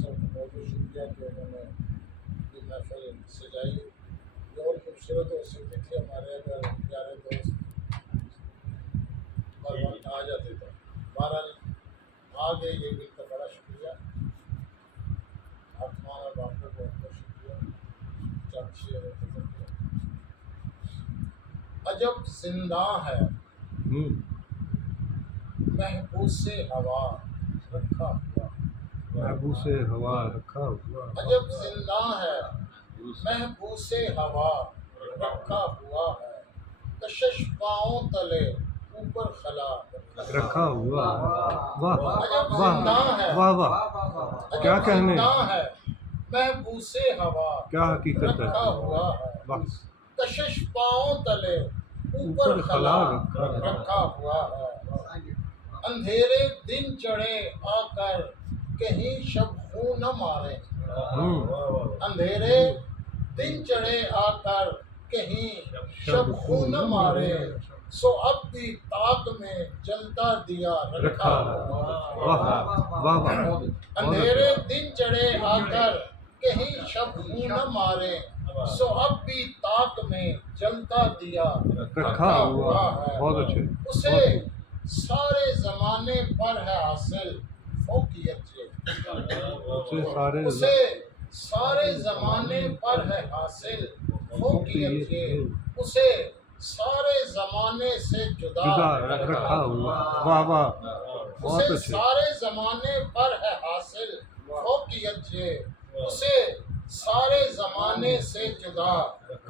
صاحب کو بہت بہت شکریہ کہ انہوں نے یہ محفل سجائی. یہ اور خوبصورت ہو سکتی تھی ہمارے اگر پیارے دوست ہر وقت آ جاتے تھے. بہرحال آ گئے، یہ بھی کا بڑا شکریہ. آپ تمہارا باپ کو بہت بہت شکریہ. چاچی اور عجب زندہ ہے محبوس ہوا رکھا ہوا. محبوس ہوا رکھا ہوا. عجب زندہ ہے محبوس ہوا رکھا ہوا ہے. کشش پاؤں تلے اوپر خلا رکھا ہوا. واہ عجب واہ زندہ ہے واہ واہ، کیا عجب کہنے، زندہ ہے محبوس ہوا کیا حقیقت ہے. رکھا ہوا ہے. واہ، کشش پاؤں تلے اوپر خلا رکھا ہوا ہے. اندھیرے دن چڑھے آ کر کہیں شب خوں نہ مارے. اندھیرے دن چڑھے آ کر کہیں شب خوں نہ مارے. سو اب بھی طاق میں جلتا دیا رکھا ہوا. واہ واہ واہ، اندھیرے دن چڑھے آ کر کہیں شب خوں نہ مارے. سو اب بھی طاق میں جلتا دیا رکھا ہوا. بہت اچھے. اسے سارے زمانے پر ہے حاصل فوقیت یہ. اسے سارے زمانے پر ہے حاصل فوقیت یہ. اسے سارے زمانے سے جدا رکھا ہوا. واہ واہ، بہت اسے اچھے. سارے زمانے پر ہے حاصل فوقیت یہ. اسے سارے زمانے سے جدا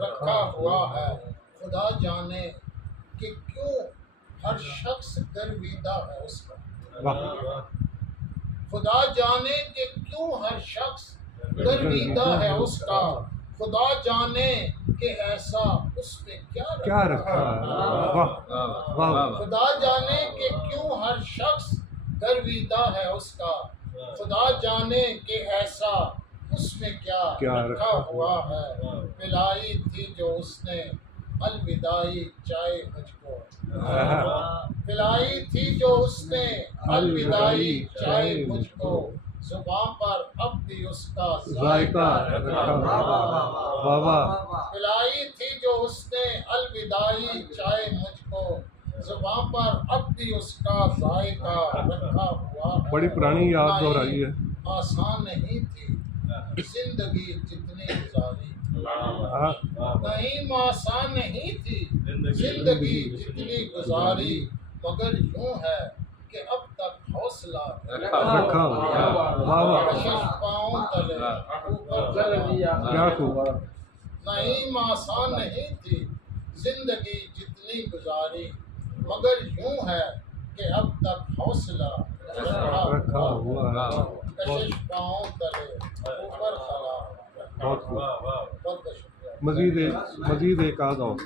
رکھا ہوا ہے. خدا جانے کہ کیوں ہر شخص گرویدہ ہے اس کا. واہ، خدا جانے کہ کیوں ہر شخص گرویدہ ہے اس کا. خدا جانے کہ ایسا اس پہ کیا رکھا ہے. واہ واہ، خدا جانے کہ کیوں ہر شخص گرویدہ ہے اس کا. خدا جانے کہ ایسا اس میں کیا رکھا ہوا ہے. پلائی تھی جو اس نے الوداعی چائے مجھ کو. پلائی تھی جو اس نے الوداعی چائے مجھ کو. زباں پر اب بھی اس کا ذائقہ رکھا ہوا. واہ واہ، پلائی تھی جو اس نے الوداعی چائے مجھ کو. زباں پر اب بھی اس کا ذائقہ رکھا ہوا ہے. بڑی پرانی یاد دہرائی ہے. آسان نہیں تھی زندگی جتنی گزاری. نہیں آسان نہیں تھی زندگی جتنی گزاری. مگر یوں ہے کہ اب تک حوصلہ رکھا ہوا. واہ واہ، کشش پاؤں تلے اوپر کیا خوب. نہیں آسان نہیں تھی زندگی جتنی گزاری. مگر یوں ہے کہ اب تک حوصلہ رکھا ہوا. کشش پاؤں تلے اوپر خلا. بہت خوب. بہت بہت شکریہ. مزید ایک آدھ اور.